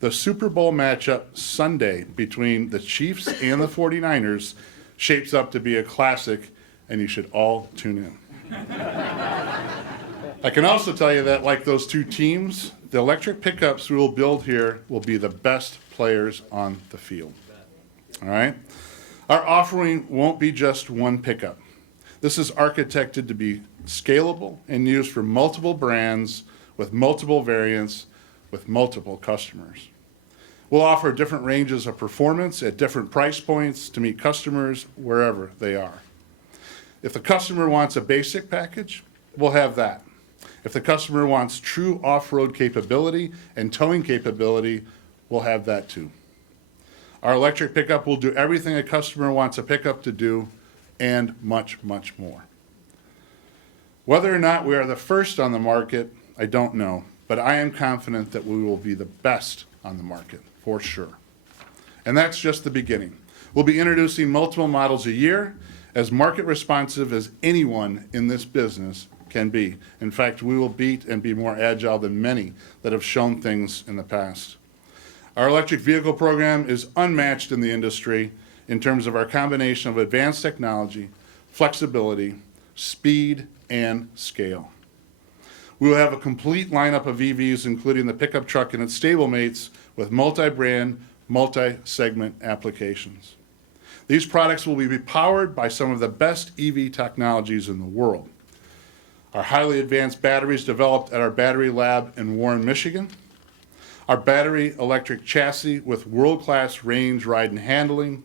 The Super Bowl matchup Sunday between the Chiefs and the 49ers shapes up to be a classic, and you should all tune in. I can also tell you that, like those two teams, the electric pickups we will build here will be the best players on the field. All right? Our offering won't be just one pickup. This is architected to be scalable and used for multiple brands with multiple variants with multiple customers. We'll offer different ranges of performance at different price points to meet customers wherever they are. If the customer wants a basic package, we'll have that. If the customer wants true off-road capability and towing capability, we'll have that too. Our electric pickup will do everything a customer wants a pickup to do and much, much more. Whether or not we are the first on the market, I don't know, but I am confident that we will be the best on the market, for sure. And that's just the beginning. We'll be introducing multiple models a year, as market responsive as anyone in this business can be. In fact, we will beat and be more agile than many that have shown things in the past. Our electric vehicle program is unmatched in the industry in terms of our combination of advanced technology, flexibility, speed, and scale. We will have a complete lineup of EVs, including the pickup truck and its stablemates, with multi-brand, multi-segment applications. These products will be powered by some of the best EV technologies in the world. Our highly advanced batteries developed at our battery lab in Warren, Michigan. Our battery electric chassis with world-class range, ride, and handling.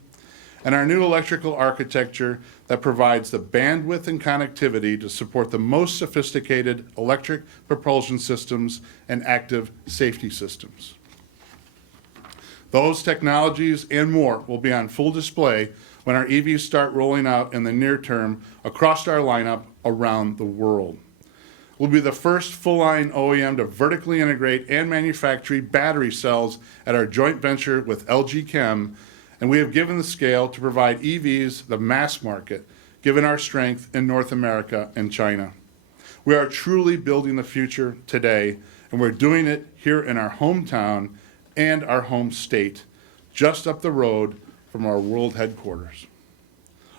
And our new electrical architecture that provides the bandwidth and connectivity to support the most sophisticated electric propulsion systems and active safety systems. Those technologies and more will be on full display when our EVs start rolling out in the near term across our lineup around the world. We'll be the first full-line OEM to vertically integrate and manufacture battery cells at our joint venture with LG Chem, and we have given the scale to provide EVs the mass market, given our strength in North America and China. We are truly building the future today, and we're doing it here in our hometown and our home state, just up the road from our world headquarters.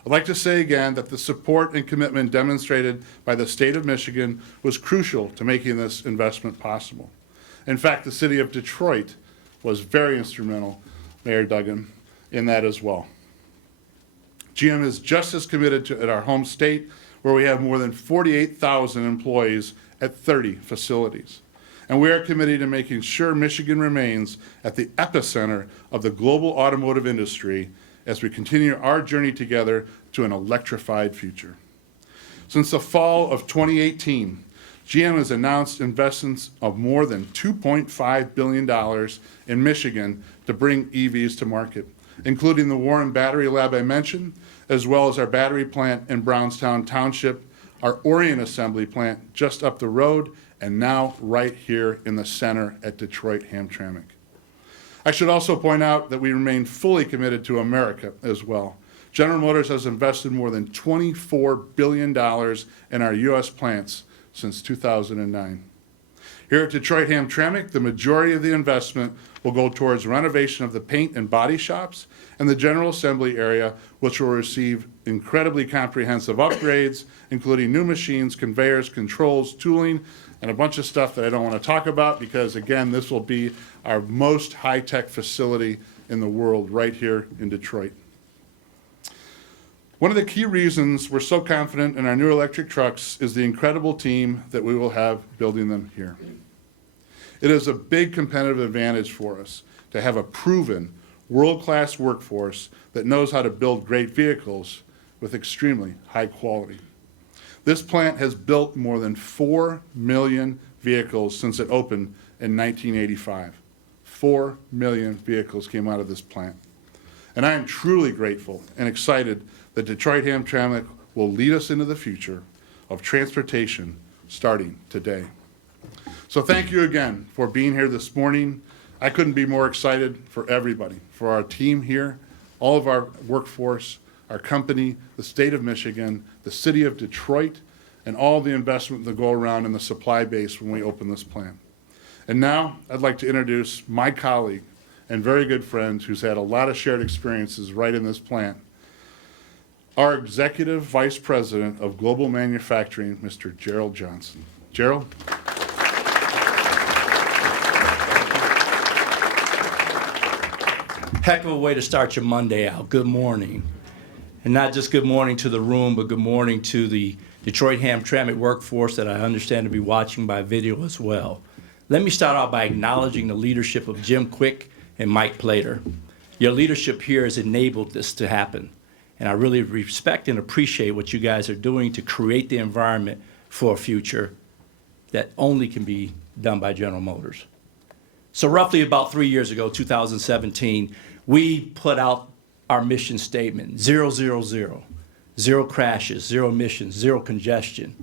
I'd like to say again that the support and commitment demonstrated by the state of Michigan was crucial to making this investment possible. In fact, the city of Detroit was very instrumental, Mayor Duggan, in that as well. GM is just as committed to at our home state, where we have more than 48,000 employees at 30 facilities. And we are committed to making sure Michigan remains at the epicenter of the global automotive industry as we continue our journey together to an electrified future. Since the fall of 2018, GM has announced investments of more than $2.5 billion in Michigan to bring EVs to market, including the Warren Battery Lab I mentioned, as well as our battery plant in Brownstown Township, our Orion assembly plant just up the road, and now right here in the center at Detroit-Hamtramck. I should also point out that we remain fully committed to America as well. General Motors has invested more than $24 billion in our U.S. plants since 2009. Here at Detroit-Hamtramck, the majority of the investment will go towards renovation of the paint and body shops and the general assembly area, which will receive incredibly comprehensive upgrades, including new machines, conveyors, controls, tooling, and a bunch of stuff that I don't want to talk about because, again, this will be our most high-tech facility in the world right here in Detroit. One of the key reasons we're so confident in our new electric trucks is the incredible team that we will have building them here. It is a big competitive advantage for us to have a proven, world-class workforce that knows how to build great vehicles with extremely high quality. This plant has built more than 4 million vehicles since it opened in 1985. 4 million vehicles came out of this plant. And I am truly grateful and excited that Detroit-Hamtramck will lead us into the future of transportation starting today. So thank you again for being here this morning. I couldn't be more excited for everybody, for our team here, all of our workforce, our company, the state of Michigan, the city of Detroit, and all the investment that go around in the supply base when we open this plant. And now I'd like to introduce my colleague and very good friend who's had a lot of shared experiences right in this plant, our Executive Vice President of Global Manufacturing, Mr. Gerald Johnson. Gerald? Heck of a way to start your Monday out. Good morning. And not just good morning to the room, but good morning to the Detroit-Hamtramck workforce that I understand to be watching by video as well. Let me start out by acknowledging the leadership of Jim Quick and Mike Plater. Your leadership here has enabled this to happen. And I really respect and appreciate what you guys are doing to create the environment for a future that only can be done by General Motors. So roughly about 3 years ago, 2017, we put out our mission statement, 000, zero crashes, zero emissions, zero congestion.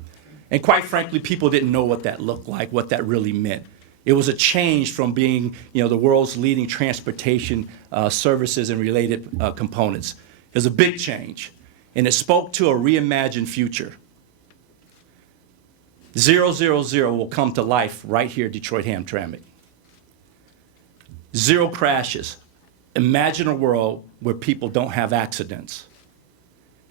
And quite frankly, people didn't know what that looked like, what that really meant. It was a change from being, the world's leading transportation services and related components. It was a big change, and it spoke to a reimagined future. 000 will come to life right here at Detroit-Hamtramck. Zero crashes. Imagine a world where people don't have accidents.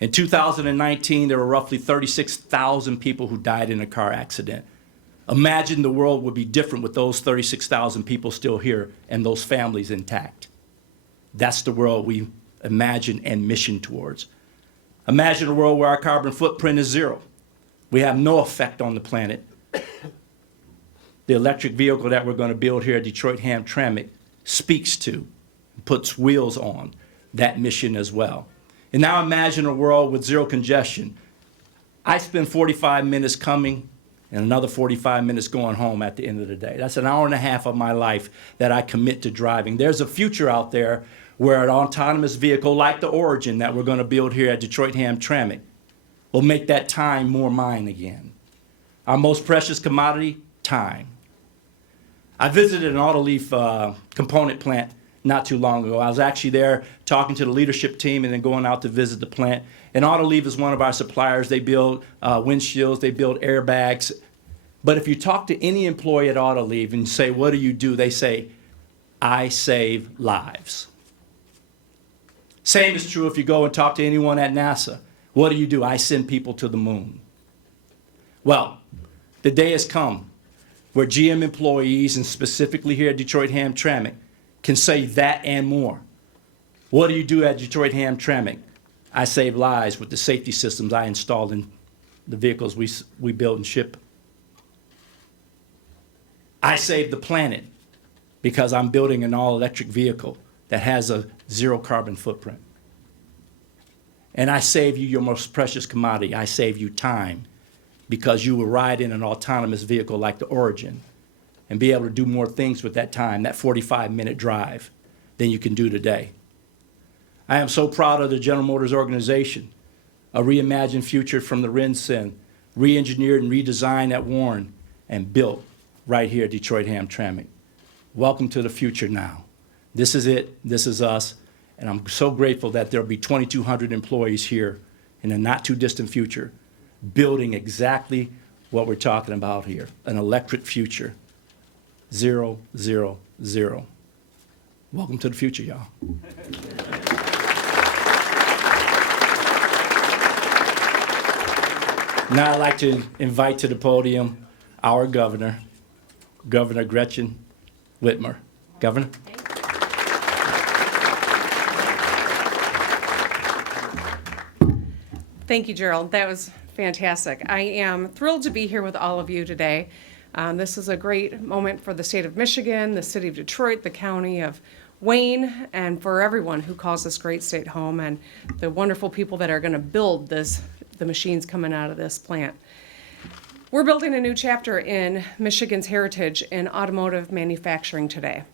In 2019, there were roughly 36,000 people who died in a car accident. Imagine the world would be different with those 36,000 people still here and those families intact. That's the world we imagine and mission towards. Imagine a world where our carbon footprint is zero. We have no effect on the planet. The electric vehicle that we're going to build here at Detroit-Hamtramck speaks to, puts wheels on that mission as well. And now imagine a world with zero congestion. I spend 45 minutes coming and another 45 minutes going home at the end of the day. That's an hour and a half of my life that I commit to driving. There's a future out there where an autonomous vehicle like the Origin that we're going to build here at Detroit-Hamtramck will make that time more mine again. Our most precious commodity, time. I visited an Autoleaf component plant not too long ago. I was actually there talking to the leadership team and then going out to visit the plant. And Autoleaf is one of our suppliers. They build windshields, they build airbags. But if you talk to any employee at Autoleaf and say, what do? They say, I save lives. Same is true if you go and talk to anyone at NASA. What do? I send people to the moon. Well, the day has come where GM employees, and specifically here at Detroit-Hamtramck, can say that and more. What do at Detroit-Hamtramck? I save lives with the safety systems I installed in the vehicles we build and ship. I save the planet because I'm building an all-electric vehicle that has a zero carbon footprint. And I save you your most precious commodity. I save you time because you will ride in an autonomous vehicle like the Origin and be able to do more things with that time, that 45-minute drive, than you can do today. I am so proud of the General Motors organization, a reimagined future from the Rinsen, re-engineered and redesigned at Warren, and built right here at Detroit-Hamtramck. Welcome to the future now. This is it, this is us, and I'm so grateful that there'll be 2,200 employees here in the not too distant future, building exactly what we're talking about here, an electric future. 000. Welcome to the future, y'all. Now I'd like to invite to the podium our governor, Governor Gretchen Whitmer. Governor. Thank you, Gerald. That was fantastic. I am thrilled to be here with all of you today. This is a great moment for the state of Michigan, the city of Detroit, the county of Wayne, and for everyone who calls this great state home, and the wonderful people that are going to build the machines coming out of this plant. We're building a new chapter in Michigan's heritage in automotive manufacturing today.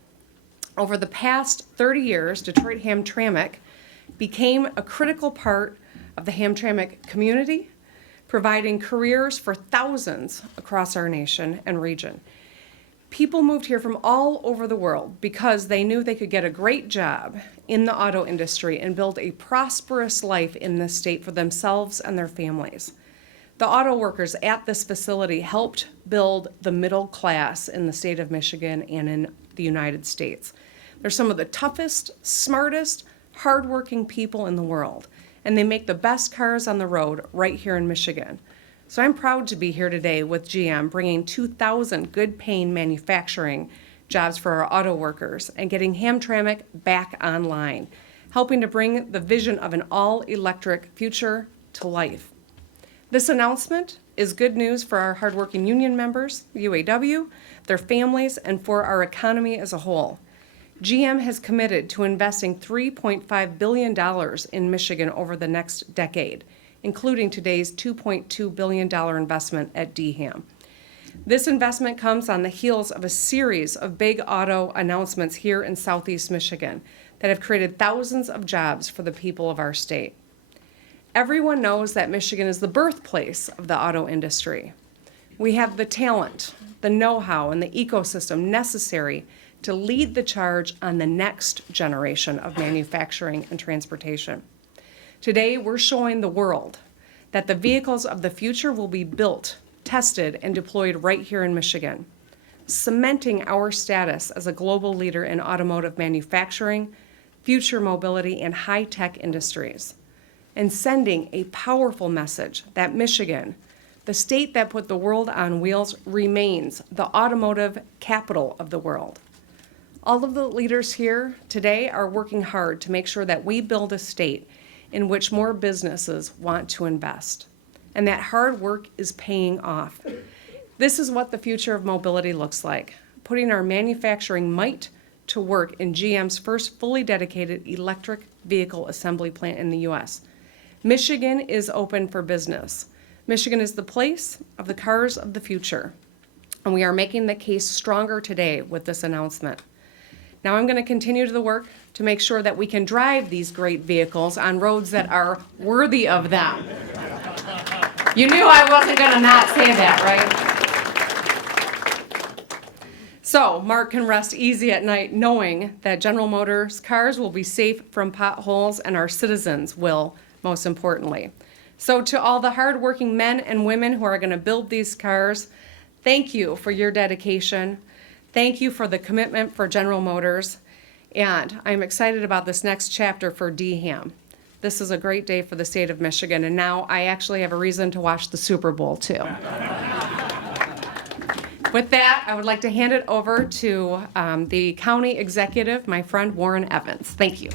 Over the past 30 years, Detroit-Hamtramck became a critical part of the Hamtramck community, providing careers for thousands across our nation and region. People moved here from all over the world because they knew they could get a great job in the auto industry and build a prosperous life in this state for themselves and their families. The auto workers at this facility helped build the middle class in the state of Michigan and in the United States. They're some of the toughest, smartest, hardworking people in the world, and they make the best cars on the road right here in Michigan. So I'm proud to be here today with GM, bringing 2,000 good-paying manufacturing jobs for our auto workers and getting Hamtramck back online, helping to bring the vision of an all-electric future to life. This announcement is good news for our hardworking union members, UAW, their families, and for our economy as a whole. GM has committed to investing $3.5 billion in Michigan over the next decade, including today's $2.2 billion investment at DHAM. This investment comes on the heels of a series of big auto announcements here in Southeast Michigan that have created thousands of jobs for the people of our state. Everyone knows that Michigan is the birthplace of the auto industry. We have the talent, the know-how, and the ecosystem necessary to lead the charge on the next generation of manufacturing and transportation. Today, we're showing the world that the vehicles of the future will be built, tested, and deployed right here in Michigan, cementing our status as a global leader in automotive manufacturing, future mobility, and high-tech industries, and sending a powerful message that Michigan, the state that put the world on wheels, remains the automotive capital of the world. All of the leaders here today are working hard to make sure that we build a state in which more businesses want to invest, and that hard work is paying off. This is what the future of mobility looks like, putting our manufacturing might to work in GM's first fully dedicated electric vehicle assembly plant in the U.S. Michigan is open for business. Michigan is the place of the cars of the future, and we are making the case stronger today with this announcement. Now I'm going to continue to the work to make sure that we can drive these great vehicles on roads that are worthy of them. You knew I wasn't going to not say that, right? So Mark can rest easy at night knowing that General Motors cars will be safe from potholes, and our citizens will, most importantly. So to all the hardworking men and women who are going to build these cars, thank you for your dedication. Thank you for the commitment for General Motors. And I'm excited about this next chapter for DHAM. This is a great day for the state of Michigan, and now I actually have a reason to watch the Super Bowl too. With that, I would like to hand it over to the county executive, my friend Warren Evans. Thank you.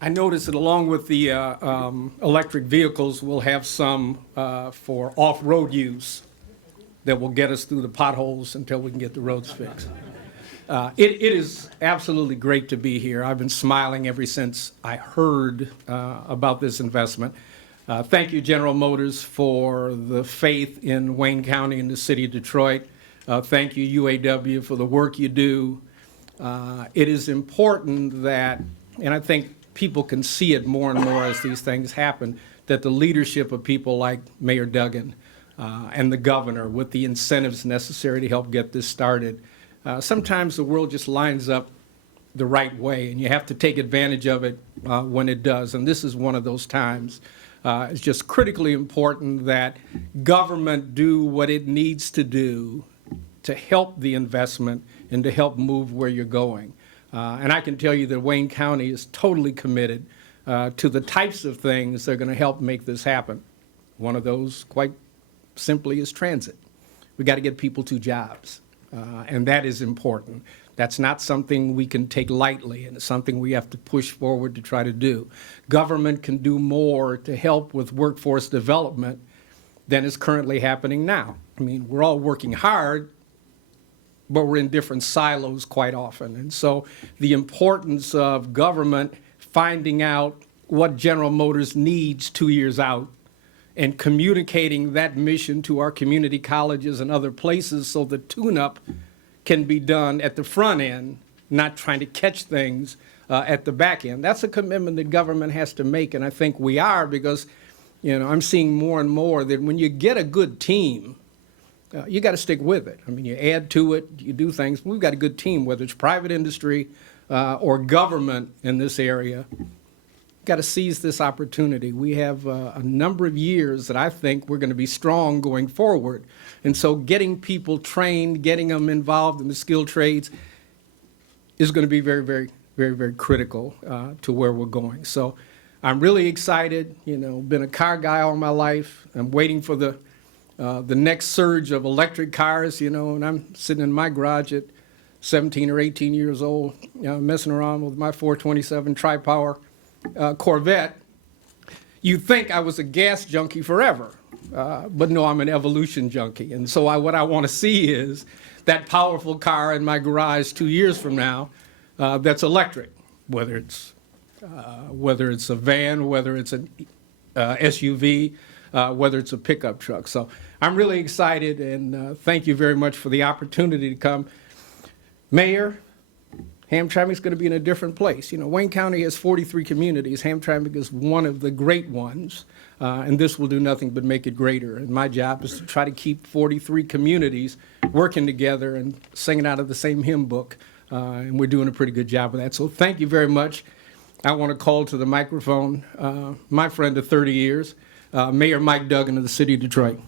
I noticed that along with the electric vehicles, we'll have some for off-road use that will get us through the potholes until we can get the roads fixed. It is absolutely great to be here. I've been smiling ever since I heard about this investment. Thank you, General Motors, for the faith in Wayne County and the city of Detroit. Thank you, UAW, for the work you do. It is important that, and I think people can see it more and more as these things happen, that the leadership of people like Mayor Duggan and the governor, with the incentives necessary to help get this started, sometimes the world just lines up the right way, and you have to take advantage of it when it does. And this is one of those times. It's just critically important that government do what it needs to do to help the investment and to help move where you're going. And I can tell you that Wayne County is totally committed to the types of things that are going to help make this happen. One of those, quite simply, is transit. We got to get people to jobs, and that is important. That's not something we can take lightly, and it's something we have to push forward to try to do. Government can do more to help with workforce development than is currently happening now. I mean, we're all working hard, but we're in different silos quite often. And so the importance of government finding out what General Motors needs 2 years out and communicating that mission to our community colleges and other places so the tune-up can be done at the front end, not trying to catch things at the back end. That's a commitment that government has to make, and I think we are, because I'm seeing more and more that when you get a good team, you got to stick with it. I mean, you add to it, you do things. We've got a good team, whether it's private industry or government in this area, got to seize this opportunity. We have a number of years that I think we're going to be strong going forward. And so getting people trained, getting them involved in the skilled trades is going to be very, very, very, very critical to where we're going. So I'm really excited. You know, been a car guy all my life. I'm waiting for the next surge of electric cars, you know, and I'm sitting in my garage at 17 or 18 years old, you know, messing around with my 427 tri-power Corvette. You'd think I was a gas junkie forever, but no, I'm an evolution junkie. And so what I want to see is that powerful car in my garage 2 years from now that's electric, whether it's a van, whether it's an SUV, whether it's a pickup truck. So I'm really excited, and thank you very much for the opportunity to come. Mayor, Hamtramck is going to be in a different place. You know, Wayne County has 43 communities. Hamtramck is one of the great ones, and this will do nothing but make it greater. And my job is to try to keep 43 communities working together and singing out of the same hymn book, and we're doing a pretty good job of that. So thank you very much. I want to call to the microphone my friend of 30 years, Mayor Mike Duggan of the city of Detroit.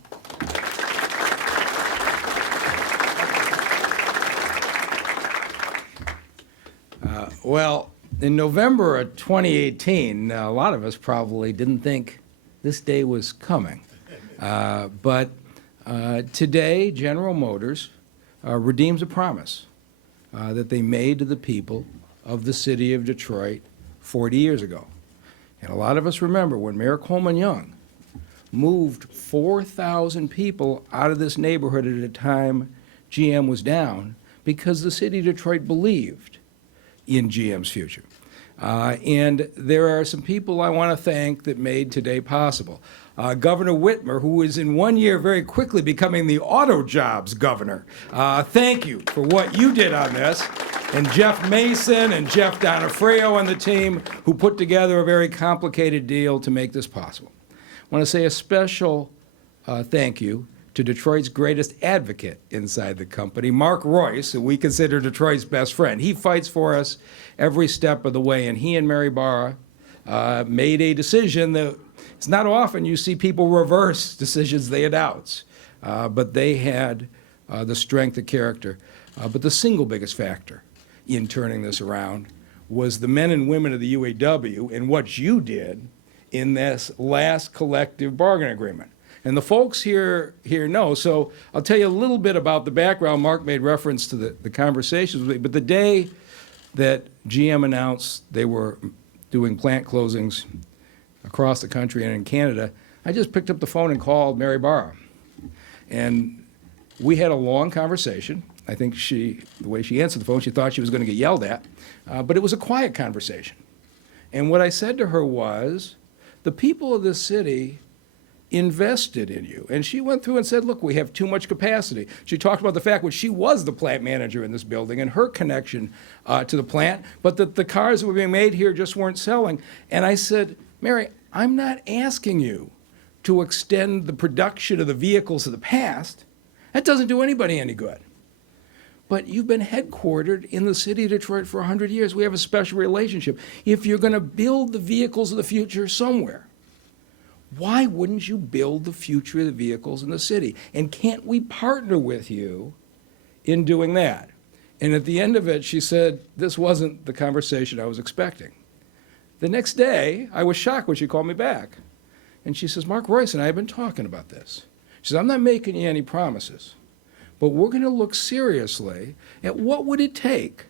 Well, in November of 2018, a lot of us probably didn't think this day was coming. But today, General Motors redeems a promise that they made to the people of the city of Detroit 40 years ago. And a lot of us remember when Mayor Coleman Young moved 4,000 people out of this neighborhood at a time GM was down because the city of Detroit believed in GM's future. And there are some people I want to thank that made today possible. Governor Whitmer, who is in 1 year very quickly becoming the auto jobs governor. Thank you for what you did on this. And Jeff Mason and Jeff Donofrio and the team who put together a very complicated deal to make this possible. I want to say a special thank you to Detroit's greatest advocate inside the company, Mark Royce, who we consider Detroit's best friend. He fights for us every step of the way, and he and Mary Barra made a decision that it's not often you see people reverse decisions they announce, but they had the strength of character. But the single biggest factor in turning this around was the men and women of the UAW and what you did in this last collective bargaining agreement. And the folks here know, so I'll tell you a little bit about the background. Mark made reference to the conversations with me, but the day that GM announced they were doing plant closings across the country and in Canada, I just picked up the phone and called Mary Barra. And we had a long conversation. I think the way she answered the phone, she thought she was going to get yelled at, but it was a quiet conversation. And what I said to her was, the people of this city invested in you. And she went through and said, look, we have too much capacity. She talked about the fact that she was the plant manager in this building and her connection to the plant, but that the cars that were being made here just weren't selling. And I said, Mary, I'm not asking you to extend the production of the vehicles of the past. That doesn't do anybody any good. But you've been headquartered in the city of Detroit for 100 years. We have a special relationship. If you're going to build the vehicles of the future somewhere, why wouldn't you build the future of the vehicles in the city? And can't we partner with you in doing that? And at the end of it, she said, this wasn't the conversation I was expecting. The next day, I was shocked when she called me back. And she says, Mark Royce and I have been talking about this. She says, I'm not making you any promises, but we're going to look seriously at what would it take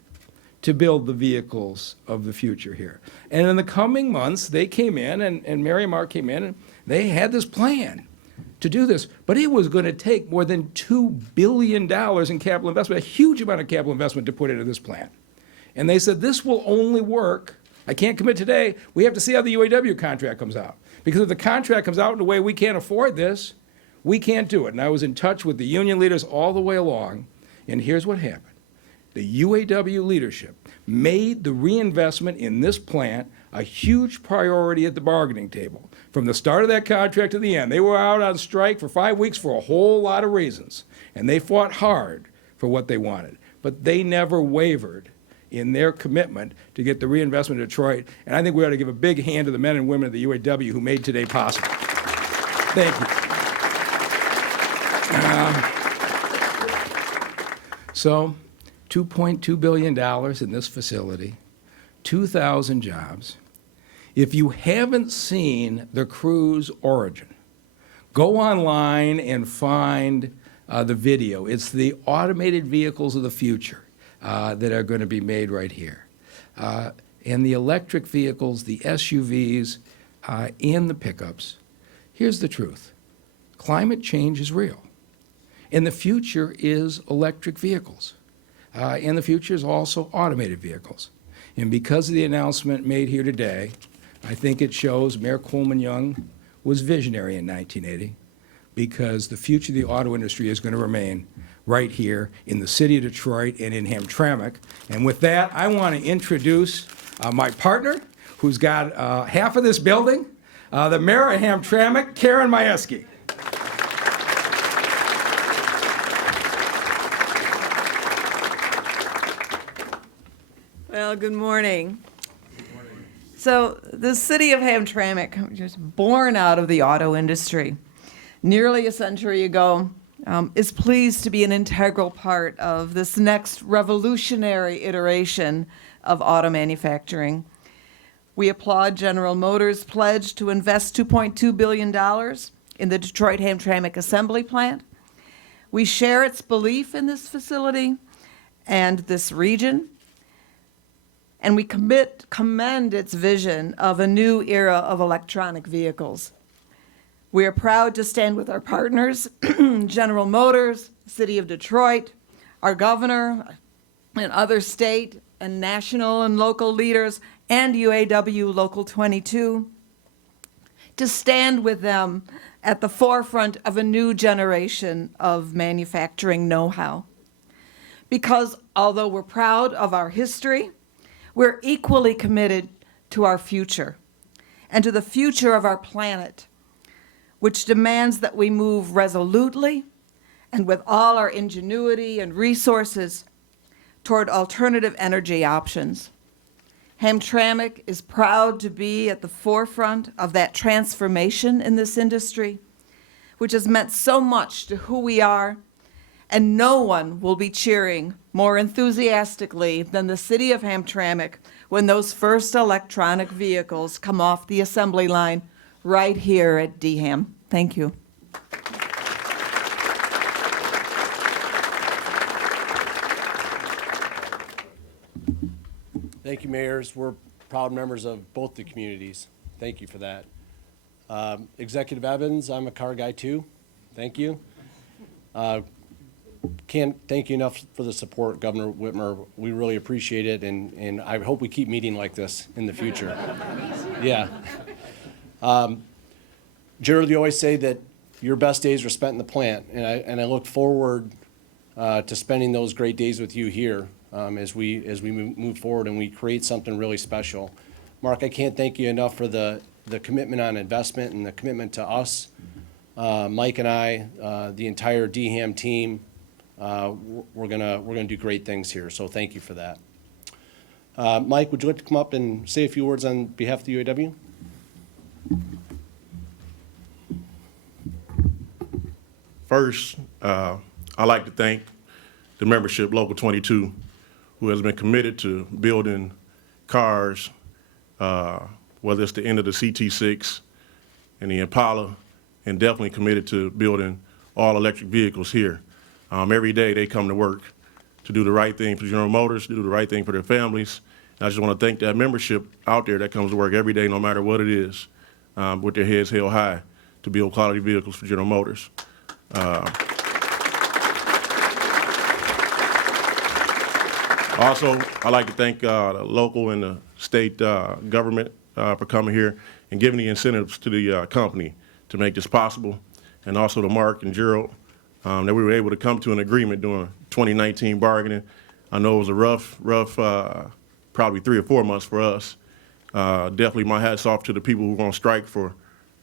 to build the vehicles of the future here. And in the coming months, they came in, and Mary and Mark came in, and they had this plan to do this. But it was going to take more than $2 billion in capital investment, a huge amount of capital investment to put into this plan. And they said, this will only work. I can't commit today. We have to see how the UAW contract comes out. Because if the contract comes out in a way we can't afford this, we can't do it. And I was in touch with the union leaders all the way along, and here's what happened. The UAW leadership made the reinvestment in this plant a huge priority at the bargaining table. From the start of that contract to the end, they were out on strike for 5 weeks for a whole lot of reasons, and they fought hard for what they wanted. But they never wavered in their commitment to get the reinvestment of Detroit. And I think we ought to give a big hand to the men and women of the UAW who made today possible. Thank you. So, $2.2 billion in this facility, 2,000 jobs. If you haven't seen the cruise Origin, go online and find the video. It's the automated vehicles of the future that are going to be made right here. And the electric vehicles, the SUVs, and the pickups. Here's the truth. Climate change is real. And the future is electric vehicles. And the future is also automated vehicles. And because of the announcement made here today, I think it shows Mayor Coleman Young was visionary in 1980, because the future of the auto industry is going to remain right here in the city of Detroit and in Hamtramck. And with that, I want to introduce my partner, who's got half of this building, the mayor of Hamtramck, Karen Majewski. Well, good morning. So the city of Hamtramck, just born out of the auto industry, nearly a century ago, is pleased to be an integral part of this next revolutionary iteration of auto manufacturing. We applaud General Motors' pledge to invest $2.2 billion in the Detroit-Hamtramck assembly plant. We share its belief in this facility and this region, and we commend its vision of a new era of electronic vehicles. We are proud to stand with our partners, General Motors, City of Detroit, our governor, and other state and national and local leaders, and UAW Local 22, to stand with them at the forefront of a new generation of manufacturing know-how. Because although we're proud of our history, we're equally committed to our future and to the future of our planet, which demands that we move resolutely and with all our ingenuity and resources toward alternative energy options. Hamtramck is proud to be at the forefront of that transformation in this industry, which has meant so much to who we are, and no one will be cheering more enthusiastically than the city of Hamtramck when those first electronic vehicles come off the assembly line right here at DHAM. Thank you. Thank you, mayors. We're proud members of both the communities. Thank you for that. Executive Evans, I'm a car guy too. Thank you. Can't thank you enough for the support, Governor Whitmer. We really appreciate it, and I hope we keep meeting like this in the future. Yeah. Gerald, you always say that your best days are spent in the plant, and I look forward to spending those great days with you here as we move forward and we create something really special. Mark, I can't thank you enough for the commitment on investment and the commitment to us. Mike and I, the entire DHAM team, we're gonna do great things here. So thank you for that. Mike, would you like to come up and say a few words on behalf of the UAW? First, I'd like to thank the membership, Local 22, who has been committed to building cars, whether it's the end of the CT6 and the Impala, and definitely committed to building all electric vehicles here. Every day they come to work to do the right thing for General Motors, to do the right thing for their families. And I just want to thank that membership out there that comes to work every day, no matter what it is, with their heads held high to build quality vehicles for General Motors. Also, I'd like to thank the local and the state government for coming here and giving the incentives to the company to make this possible, and also to Mark and Gerald, that we were able to come to an agreement during 2019 bargaining. I know it was a rough, probably 3 or 4 months for us. Definitely my hat's off to the people who were on strike for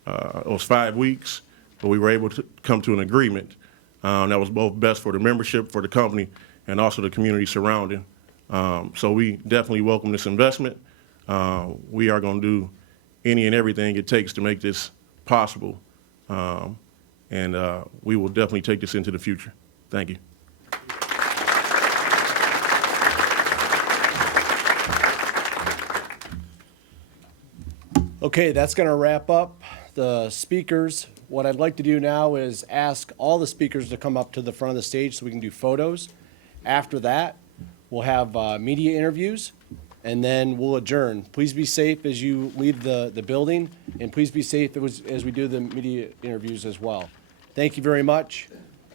those 5 weeks, but we were able to come to an agreement that was both best for the membership, for the company, and also the community surrounding So we definitely welcome this investment. We are going to do any and everything it takes to make this possible. And we will definitely take this into the future. Thank you. Okay, that's going to wrap up the speakers. What I'd like to do now is ask all the speakers to come up to the front of the stage so we can do photos. After that, we'll have media interviews, and then we'll adjourn. Please be safe as you leave the building, and please be safe as we do the media interviews as well. Thank you very much,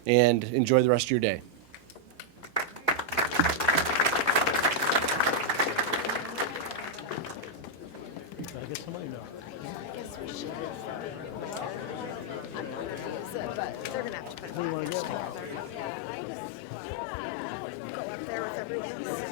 and enjoy the rest of your day. But they're gonna have to put a package together. Go up there with everyone else.